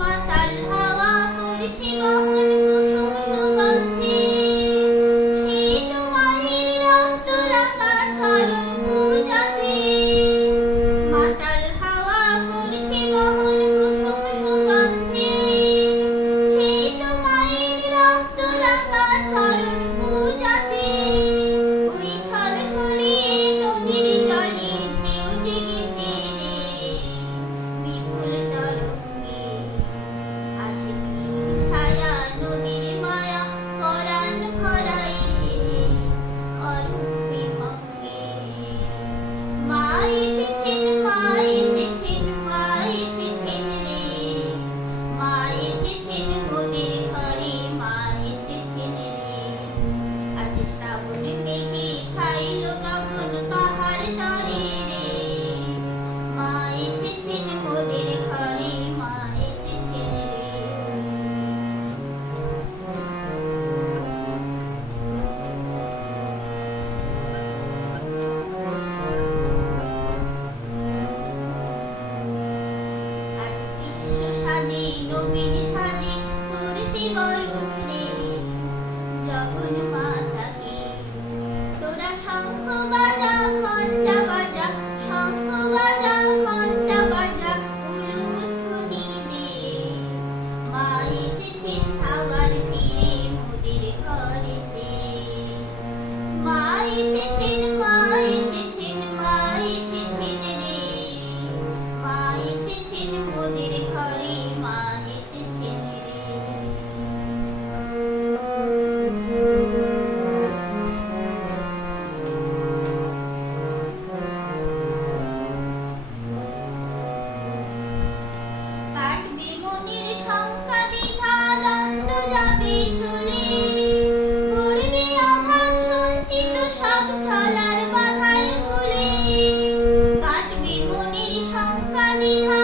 মাতাল হাওয়া করছে বহন কুসুম সুগন্ধি, শীত মাহির রক্ত রাঙা চরণ পূজাতে। মাতাল হাওয়া করছে বহন কুসুম সুগন্ধি, শীত মাহির রক্ত রাঙা চরণ পূজাতে। ওই ছলছলিয়ে নদীর জলে ঢেউ জেগেছে রে, বিপুল তরঙ্গে আছে নীল ছায়া নদীর মায়া পরাণ ভরাই রে, অরূপে ভঙ্গে। মা এসেছেন, মা এসেছেন, মা এসেছেন রে, মা এসেছেন মোদের ঘরে, মা এসেছেন রে। আজ শ্রাবণ মেঘে ছাইল গগন কাহার তরে রে, মা এসেছেন মোদের ঘরে, মা এসেছেন রে। আজ বিশ্ব সাজে নবীন সাজে করতে বরণ রে, জগন মাতাকে। তোরা শঙ্খ বাজা ঘণ্টা বাজা, শঙ্খ বাজা ঘণ্টা বাজা, উলুধ্বনি দে। মা এসেছেন আবার ফিরে মোদের ঘরেতে। মা এসেছেন, মা এসেছেন, মা এসেছেন রে, মা এসেছেন মোদের ঘরে, মা এসেছেন রে। কাটবে মনের শঙ্কা দ্বিধা দ্বন্দ্ব যাবে চলে, পড়বে আঘাত সঞ্চিত সব ছলার বাধার মূলে। কাটবে মনের শঙ্কা দ্বিধা